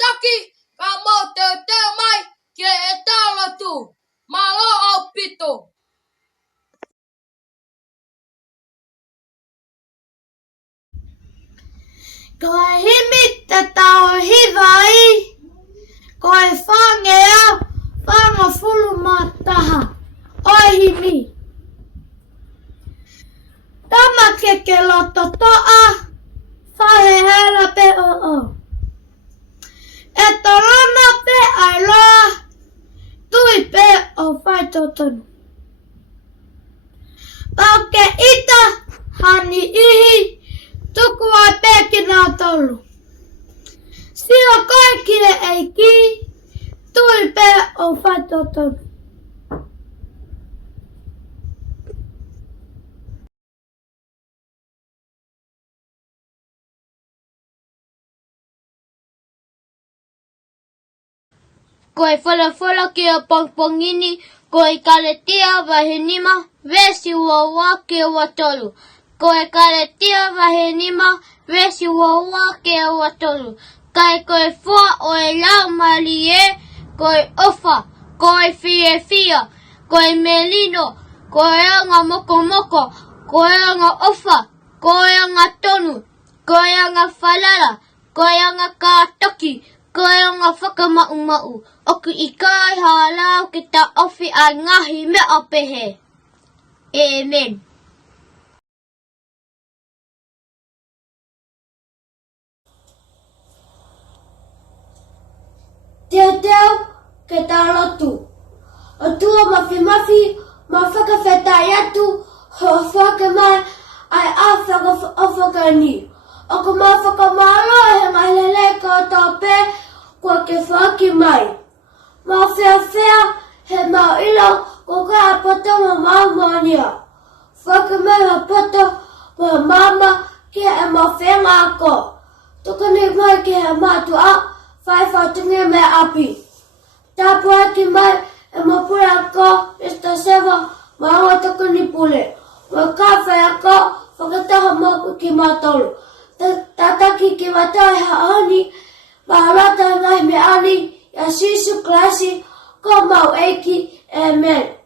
taki ka mo te mai ke e tala tu. Malo au pito. Koe himitta tau hivai. Koe whangea whanga fulumat taha. Oi himi. Tama ke loto toa. Whahe hera pe o. E torona pe ai loa. Tui pe o whai totonu. Pauke ita hani ihi. Tuku ai peki nā tolu. Sio kaikire ei ki. Tui pe o whai totonu. Koe whalawhala ki a pongpongini, koe kaletia wahenima, vesi ua ke ua tolu. Koe kaletia wahenima, vesi ua ke ua tolu. Kai koe fua o e lau mali e, koe ofa, koe fia, koe melino, koe anga moko, koe anga ofa, koe anga tonu, koe anga falala, koe anga kātoki, koe anga whakamau. Oku I kai halau ki ta ofi ai ngahi me o pehe. Amen. Teo ke tā lotu. O tua mafi, ma whakawhetai atu, ho whakemai ai a whakani. O ko ma whakamaro he ngailele ka tā pē, kua ke whaki mai. Ma whea, he mau ilo, ko ka apoto ma maumania. Whakemai ma poto ma mama ki e ma whenga ako. Tukani mai ki he matua, whai whatungi me api. Tapu ati mai e ma pura ako, Mr. Seva, ma awa tukani pule. Ma ka whai ako, whakataha moku ki matolu. Tataki ki matai haani, ma harata ngai me ani, ya sisu klasi, ko mau eiki, amen.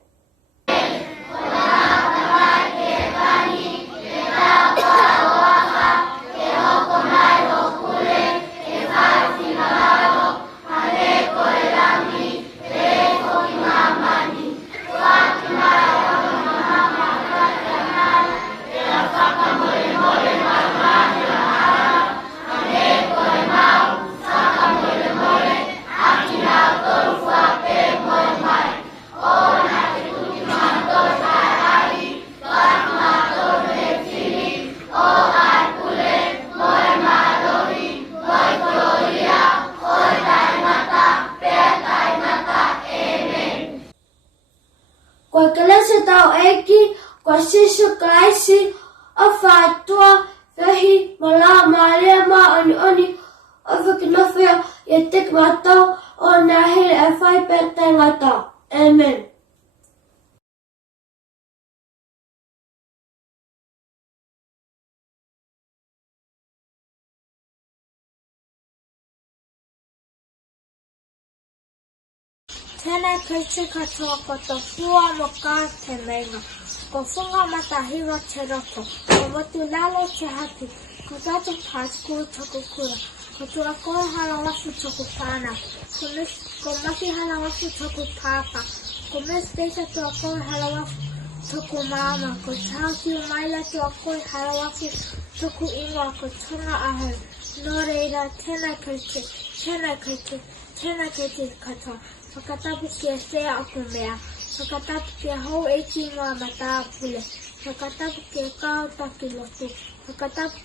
Koe kalese tau eki, koe sisu kaisi, o whātua, wehi, ma la maalia ma oni, o whakinawhia, e tek matau, o nā hele e whai pētai ngata. Amen. Tēnei kaiti katoa ko tō fua mo kā te meinga. Ko whunga matahira te roko. Ko motu lalo te haki. Ko tātou pāskuru toku kura. Ko tua koe halawasu toku pāna. Ko maki halawasu toku pāpa. Ko mes teita tua koe halawasu toku māma. Ko tātiu maila tua koe halawasu toku ingoa. Ko tonga ahau. Nō reira tēnei kaiti katoa. Whakatapu kia sea aku mea. Whakatapu kia hou eki ngā matapule. Whakatapu kia kao taki lotu. Whakatapu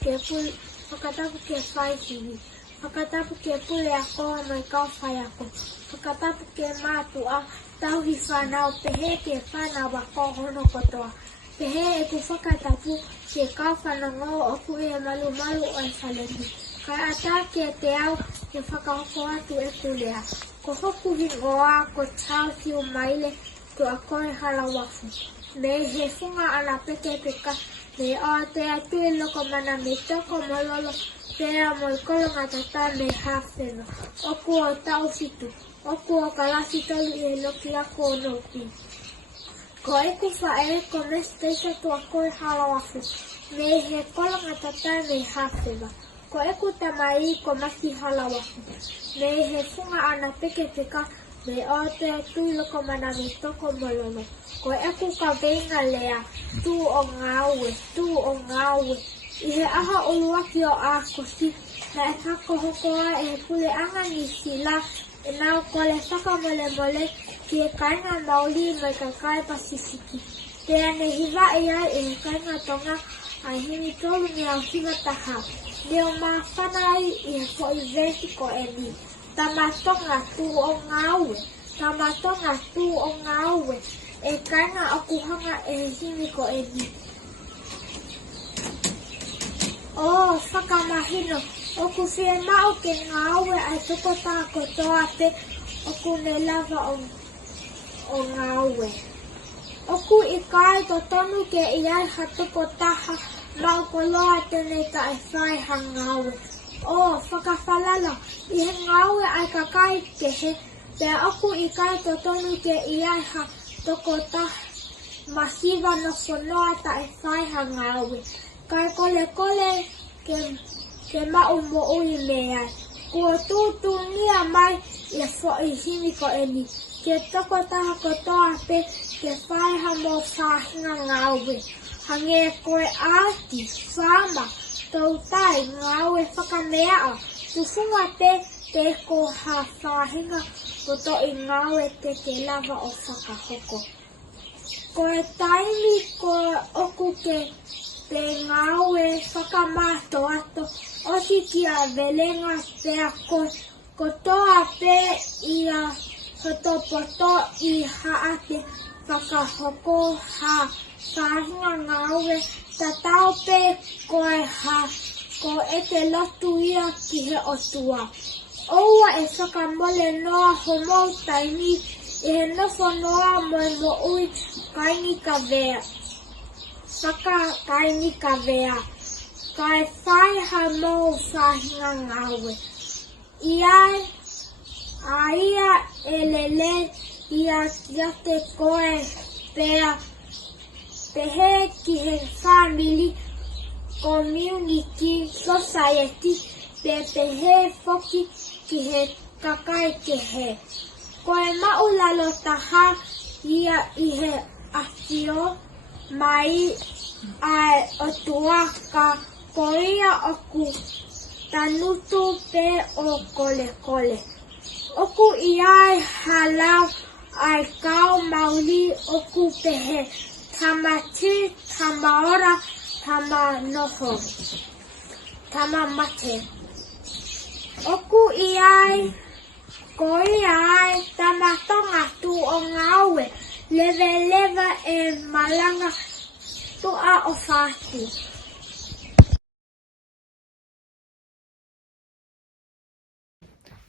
kia whai hihi. Whakatapu kia pule a koa mai kau whai ako. Whakatapu kia mātua. Tauhi whanau pehe kia whanau a kohono kotoa. Pehe e ku whakatapu kia kau whanau oku e malu o e whaleni. Kai ata kia te au kia whakahoko atu e kulea. Ko hoku hingoa ko tau tiu maile ko a koe halawafu. Me he funga ana peke peka Me o te atui loko mana me toko mololo pea mo I kolonga tata me hawhena. Oku o tau fitu. Oku o kalasi tolu I loki ako o nopi. Ko eku whae ko mes teisa tua koe halawafu. Me he kolonga tata me hawhena. Ko eku tamai ko maki halawafu. Me he funga ana peke peka. Me o te atui loko mana me toko mololo. Ko eku ka venga lea. Tu o ngawe. I he aha uluaki o a kosi. Na e kako hokoa e he pule anga ni sila. E nao kole whaka mole ki e kainga maoli mai ka kai Pasifiki. Pea ne hiva e ai e he kainga tonga ai hini tolu ni au hiva taha. Leo maa whanai I he ko I venti ko e ni. Tamatonga tu o ngawe. E kainga okuhanga e he hini ko e ni. Oh, whakamahino. Oku whie mao ke ngawe ai toko tā kotoa te oku ne lava o ngawe. Oku I kai to tonu ke iai hatoko taha mao koloa tene ka e whai ha ngawe. Oh, whakawhalala. I he ngawe ai ka kai ke he. Pea oku I kai to tonu ke iai hatoko taha masiva no whanoa ta e whai ha ngawe. Kai kole ke mau mo ui mea. Kua tūtū nia mai I I hini ko e ni. Ke toko taha kotoa pe ke whaiha mo whahinga ngawe. Hange koe āti, whama, tau tai ngawe whakamea a. Tufunga te ko ha whahinga koto I ngawe te lava o whakahoko. Koe taimi koe oku ke te ngawe whakamato ato osi kia velenga pea kotoa pe ia hotopoto I haate whakahoko ha whahinga ngawe tatao pe koe ko ete lotu ia ki he otua. Oua e whakamole noa homou taimi e he nofo noa mo ui kaini ka vea. Kaini ka vea. Kai whai ha mou whahinga ngawe. Ia elele ia te koe pea pehe ki he family, community, society, pehe foki ki he kakai ke he. Koe maulalo taha ia I he atio mai ai o tuaka koia oku tanutu pe o kole. Oku iai halau ai kau mauli oku pehe. Tamati, tamaora, tamanoho. Tamamate. Oku iai, koiai, tamatonga tu o ngawe. Leva e malanga tua o whātu.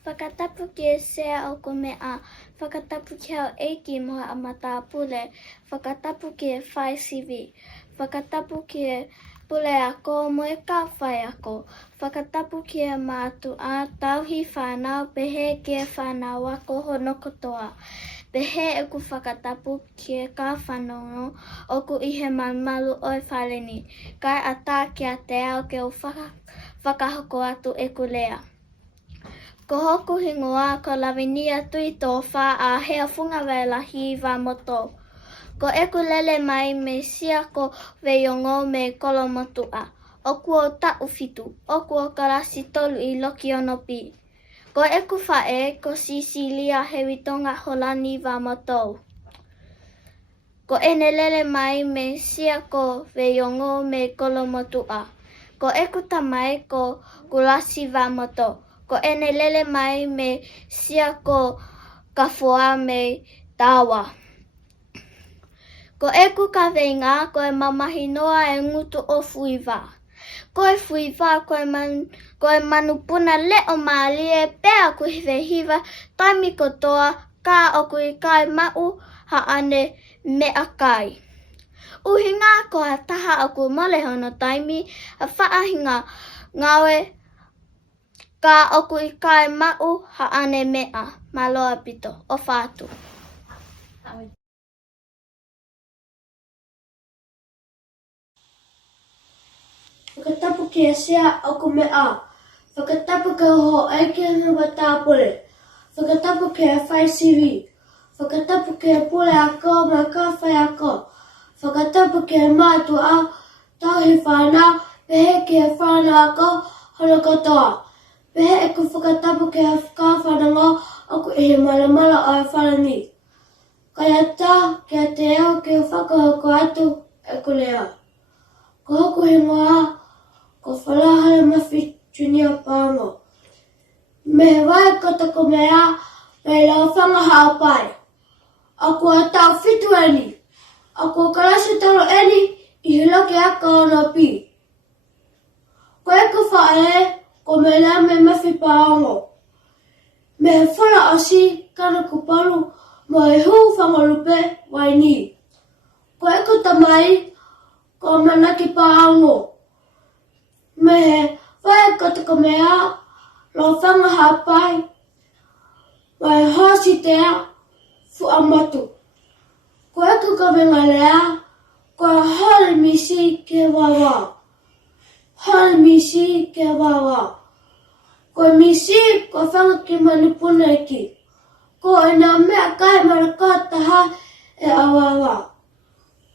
Whakatapu ki e sea o ko mea, whakatapu ki au eiki moha a mata pule, whakatapu ki e whai sivi, whakatapu ki e pule ako mo e ka whai ako, whakatapu ki e mātu a tauhi whanau pehe ki e whanau ako honoko toa. Pehe e ku whakatapu ki e ka whanongo o ku I he malu o e whaleni, kai a tā ki a te au ke o whakahoko atu e ku lea. Ko hoku hingoa ko lawinia tui tō wha a hea whunga wailahi wā moto. Ko eku lele mai me sia ko weiongo me kolomotua. Oku o ta'u fitu, oku o karasi tolu I loki onopi. Ko eku whae ko Sisilia he witonga holani wā moto. Ko ene lele mai me sia ko weiongo me kolomotua. Ko eku tamai ko kulasi wā moto. Ko ene lele mai me sia ko kafua me tawa. Ko eku ka weinga ko e mamahi noa e ngutu o fuiwa. Ko e fuiwa ko e manupuna le o maali e pea ku hiwe hiwa taimi kotoa ka o ku I kai mau ha ane me a kai. uhinga ko taha aku malehono taimi whaahinga ngawe ka oku I kai mau haane mea maloa pito o whātu. Whakatapu ki a sea oku mea. Whakatapu ki ho eke hiwa tāpule. Whakatapu ki a whai siwi. Whakatapu ki a pule ako ma ka whai ako. Whakatapu ki a mātu a tauhi whānau pehe ki a whānau ako hono katoa. Pehe e ku whakatapu ki a whakawhananga oku I he malamala o e whanani. Kaya tā ki a te eo ki a whakahoko atu e ku lea. Ko hoku he ngoa ko whalahara mawhi Junior Pāngo. Me he wai kata ko mea me lau whanga haupai. Aku a tau whitu eni. Aku a kalasi talo eni I hiloke aka o na pi. Ko eko whae ko me lea me mawhi Pāngo. Me he whala asi kana kuparu mo e huu whangarupe wai ni. Ko eko tamai ko manaki Pāngo. Me he whae kata ko mea lo whanga haupai mai hosi tea fu amatu. Ko eko ka venga lea ko hale misi ke wawa. Hale misi ke wawa. Ko misi ko whanga ki manipuna ki. Ko ena mea kai marakataha e awawa.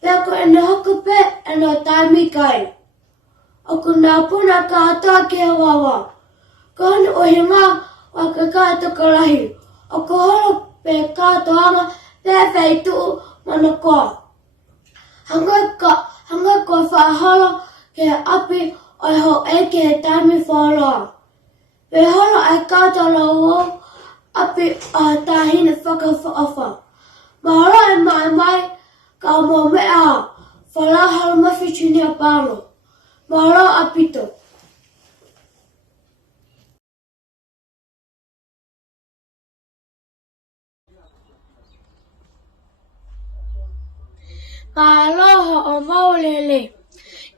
Pea ko ena hoku pe ena taimi kai. Aku nā puna ka atoa ki he wawa. Ko hana o he ngā wa ka kāta karahi. Ako holo pe kātoanga pēwhei tuu mana koa. Hanga ko whaholo ke api o ho eke he taimi whaloa. Pe holo ai kātala o api a tāhina whakawhaafa. Mahara e mai ka mo mea whalahara mawhi Junior Pāngo. Mahara apito. Mahaloha o maulele,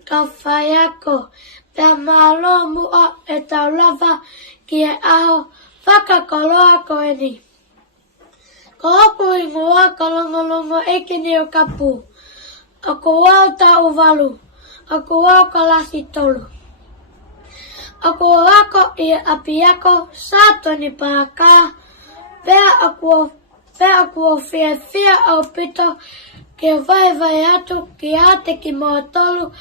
ka whai ako, pia mahaloha mua e tau lava ki e aho whakakoloa ko e ni. Ko hopu I ngua ka longolongo eke ni o kapu, ako wau tau walu, ako wau ka lasi tolu. Ako wako I api ako sātoni pāka, pia ako fia au pito, ke vai atu ki ate ki moa tolu,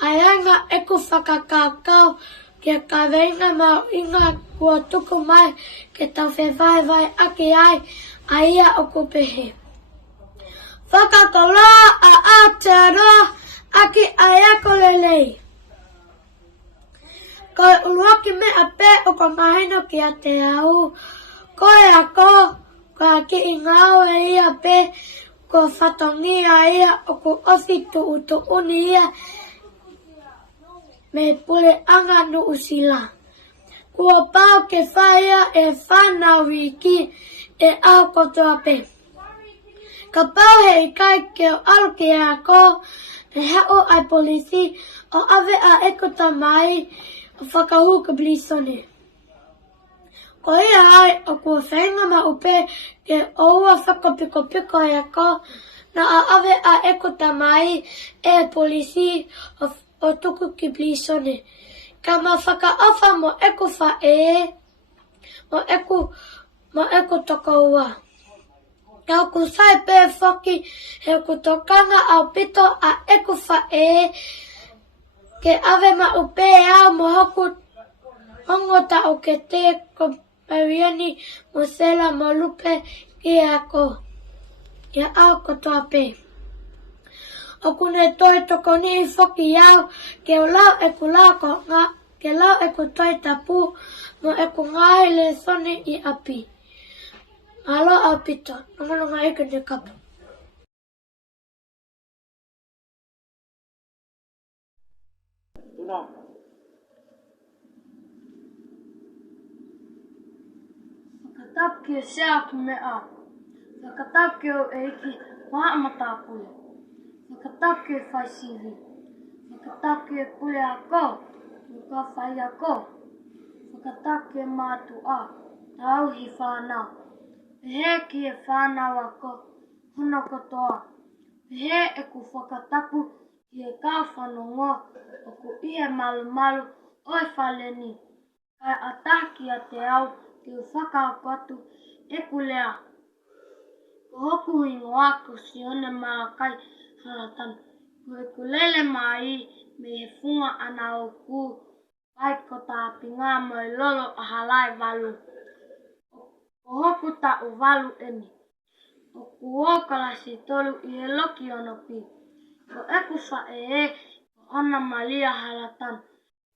aianga eku whakakakau ki a kawenga mau inga kua tuku mai ke tau vai aki ai a ia o kupehe. Whakakola a Aotearoa aki ai ako lelei. Ko uruaki me a pe o ko mahino ki a te au. Ko e ako, ko a ki ingao e ia pe, ko whatongia ia o ko ofi tu uni ia me pule anga no usila. Kua pao ke whaia e whanau wiki e au kotoa pe. Ka pao he ikai ke o aluki e ako e hao ai polisi o ave a ekota mai o whakahuka blisone. Ko ia ai o kua whenga ma upe ke oua whakapiko e ako na a ave a ekota mai e polisi o tuku ki blisone. Ka ma whakaawha mo eku whae, mo eku toka ua. Ka ku sai pe whaki he ku tokanga au pito a eku whae ke ave ma upe au mo hoku hongota o ke te ko Mariani mo sela mo lupe ki ako. Ia au kotoa pe. O kune toi toko ni whoki iau ke o lau e ku lau ko ngā, ke lau e ku toi tapu mo e ku ngai le sone I api. Alo au pito, nonga eke ne kapu. Tuna. Whakatap ki e sea ku mea. Whakatap ki o e iki maa matapule. Whakatake whai sivi. Whakatake pule ako. Muka whai ako. Whakatake mātua. Tauhi whānau. Pehe ki e whānau ako. Hono katoa. Pehe e ku whakatapu ki e kau whanongo. O ku ihe malu malu oi whaleni. Kai ataki a te au ki u whakaako atu e ku lea. Ko hoku ingo ako si one maa kai halatan. Ko e ku lele mai me he funga ana o ku. Pai ko tā pinga mo e lolo a halai walu. Ko hoku ta u walu eni. O ku okalasi tolu i e loki ono pi. Ko e ku whae e ko ona malia halatan.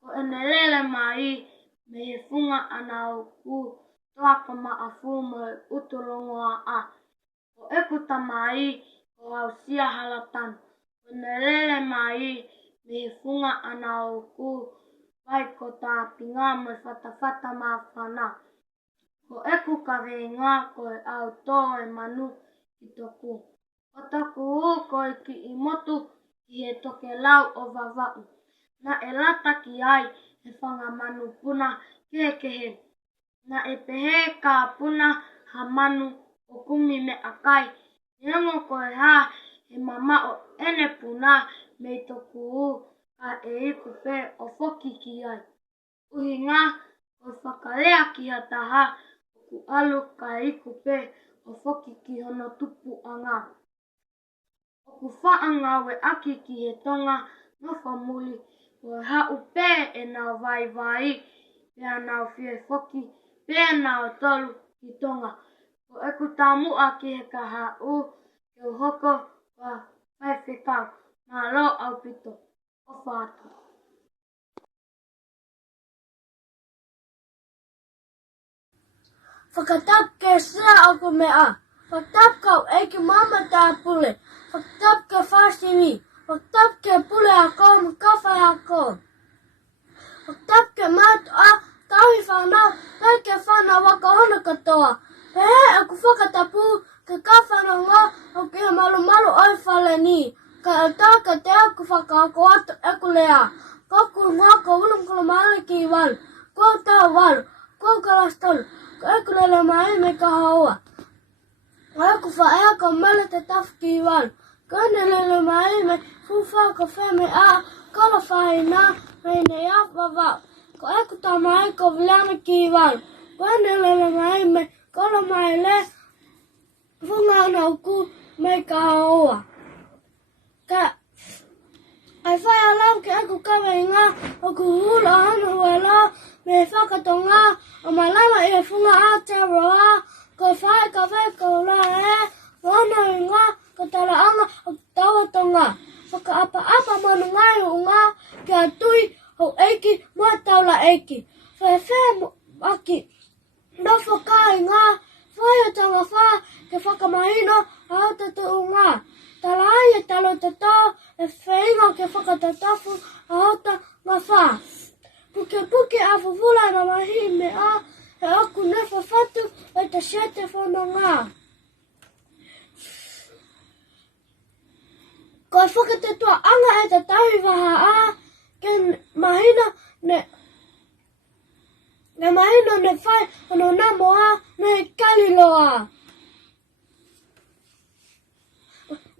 Ko ene lele mai me he funga ana o ku. Toaka ma a fumo e utulongoa a. Ko e ku tamai ko au sia halatan. Ko ene lele mai me he funga ana o ku. Pai ko tā pinga mo e whatawhata mā whana. Ko e ku kawe ngā ko e au tō e manu i toku. Ko toku u ko e ki i motu i he toke lau o wawau. Na e lata ki ai e whanga manu puna kekehe. Na e pehe ka puna ha manu o kumi me akai. Niongo ko e ha e mama o ene puna me toku u ka e iku pe o whoki ki ai. Uhi ngā ko whakalea ki hataha o ku alu ka iku pe o whoki ki hono tupu anga. O ku whaanga we aki ki he tonga no whamuli ko e hau pe e nau vai vai. Pea nau fie whoki pea nau tolu ki tonga. Ko e ku tāmua ki he ka hau ke u hoko wa whaiwhekau. Mā lo au pito o whātu. Whakatake sea ako mea. Whakatapkau eiki mama tā pule. Whakatapke whāsini. Whakatapke pule ako ma kawhai ako. Whakatapke mātua tauhi whanau peke whanau waka hono katoa. Pehe e ku whakatapu ke kawhanonga o ki he malu malu oi whaleni. Ka e tāka te au ku whakaako atu e ku lea. Koku ngako ulumkulu maali ki walu. Kou tau walu. Kou kalastolu. Ko e ku lele mai me ka haua. Ko e ku whaea ka mele te tafu ki walu. Ko e lele mai me fuwha ka wheme a kala whaina me ne a wawau. Ko e ku ta mai ko wleana ki walu. Ko e lele mai me kala mai le funga ana uku me ka haua. Ka ai whai alau ke aku kawe ngā o ku hula hana huela me whakatonga o malama i e funga a te roa ko whai ka wheko la e wana i ngā ko tala anga o tawatonga. Whaka apa manu ngai o ngā ke atui o eiki mua taula eiki. Whai mo aki no whakai ngā whai o tanga wha ke whakamahino a tatu o ngā. Tala ai e talo te tō e whainga ke whakatatafu a hota ngā wha. Puke a whawula na mahi me a e aku ne whawhatu e te sete whono ngā. Ko e whakatetua anga e te tahi waha a ke mahina ne whai ono namo a ne kaliloa.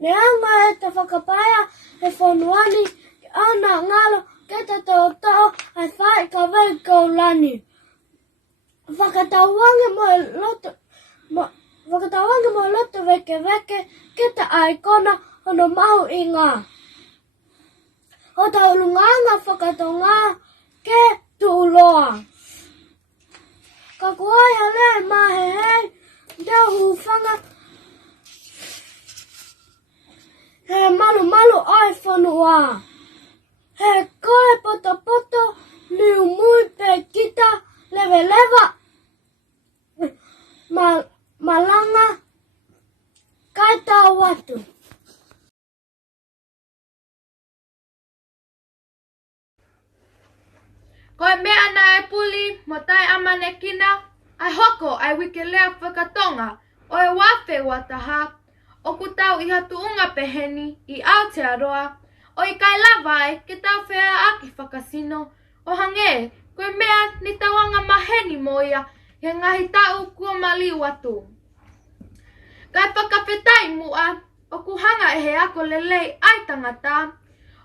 Ne anga e te whakapaia e whonuani ki ana ngalo ke te tō ai whai ka wei kaulani. Whakatawange mo loto weke ke te aikona ono mahu i ngā. O taulunganga whakatonga ke tuuloa. Ka kuai halea mahe hei, deo hufanga he malu ai whanua. He koe poto, niu mui pe kita, lewa. Malanga, kai tau watu. Koe mea na e puli, mo tai amane kina, ai hoko ai wike lea whakatonga, o e wafe wataha, O ku tau iha tuunga peheni I Aotearoa. O I kai lawai ke tau whea aki whakasino. O hange, koe mea ni tawanga maheni moia he ngahi tau kua mali watu. Kai whakawhetai mua, o ku hanga e he ako lelei ai tangata.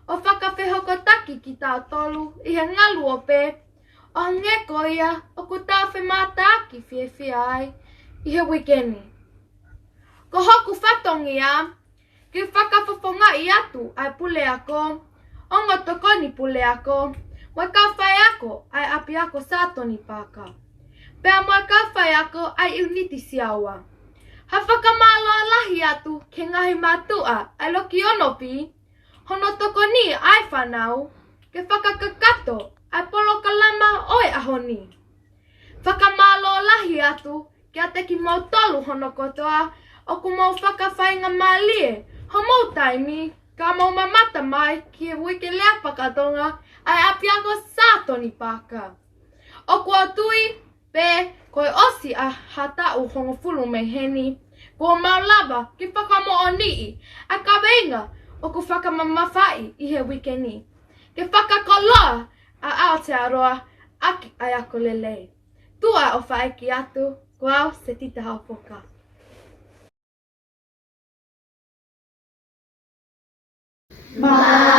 O whakawhehokotaki ki tau tolu I he ngalu o pe. O hange koia, o ku tau whemata aki whiewhia ai I he wikeni. Ko hoku whatongi a, ki whakawhawhonga I atu ai pule ako. Ongo tokoni pule ako. Moi ka whai ako ai api ako sātoni pāka. Pea moi ka whai ako ai uniti siaua. Ha whakamaloa lahi atu ke ngahi mātua ai loki onopi. Hono tokoni ai whanau ke whakakakato ai polo kalama oi ahoni. Whakamaloa lahi atu ke ateki mau tolu hono kotoa o ku mau whakawhainga malie. Ho mau taimi ka mau mamata mai ki e wike lea pakatonga ai api ako sātoni pāka. O kua tui, pe, koe osi a hatau hongo fulu mei heni. Kua mau lava ki whakamo o nii, a ka weinga o ku whakamamawhai I he wikeni. Ke whakakoloa a Aotearoa, aki ai ako lelei. Tua o whaeki atu, koau se tita haupoka. Bye.